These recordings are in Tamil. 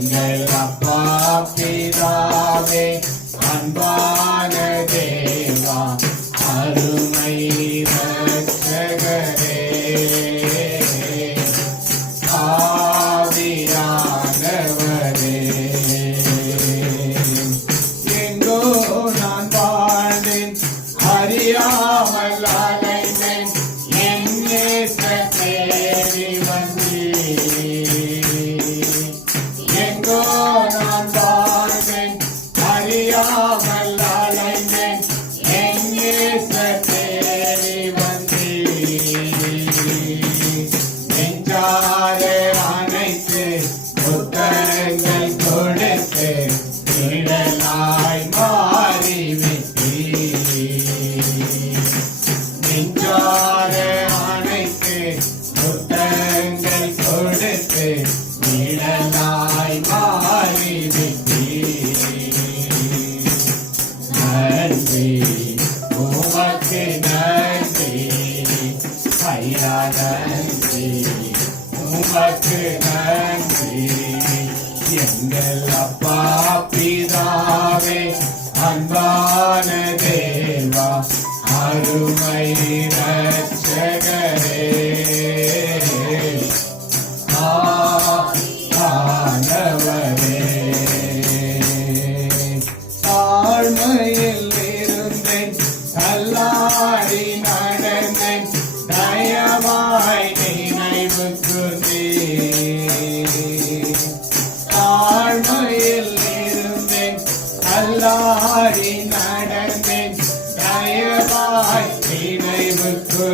எங்கள் அப்பா பிதாவே அன்பான தேவா அருமை இரட்சகரே ஆவியானவரே எங்கோ நான் வாழ்ந்தேன் அறியாமல் அலைந்தேன் என் நேசர் தேடி வந்தீர் எங்கோ நான் வாழ்ந்தேன் அறியாமல் அலைந்தேன் என் நேசர் தேடி வந்தீர் நெஞ்சாலே அணைத்து புத்தகங்கள் கொடுத்து நிழலாய் மாறிவிட்டீர் நெஞ்சாலே அணைத்து புத்தகங்கள் கொடுத்து நிழலாய் மாறிவிட்டீர் நன்றி உமக்கு நன்றி ஐயா நன்றி உமக்கு நன்றி எங்கள் அப்பா பிதாவே அன்பான தேவா அருமை இரட்சகரே ஆனவரே தாழ்மையில் இருந்தேன் தள்ளாடி நடந்தேன் தயவாய் நினைவுக்கு தாழ்மையில் இருந்தேன் தள்ளாடி நடந்தேன் தயவாய் நினைவுக்கு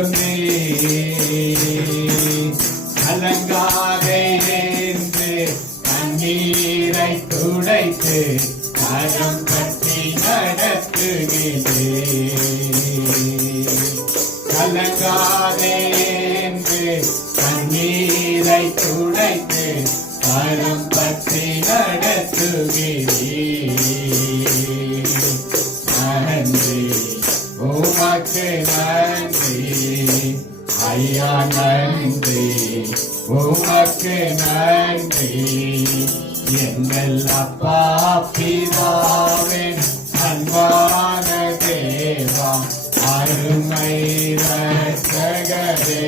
கலங்காதே என்று கண்ணீரை துடைத்து கரம் கட்டி நடத்துகிறேன் கலங்காதே என்று கண்ணீரை துடைத்து கரம் பற்றி நடத்துகிறேன் நன்றி உமக்கு நன்றி ஐயா நன்றி உமக்கு நன்றி எங்கள் அப்பா பிதாவே அன்பான தேவா அருமை இரட்சகரே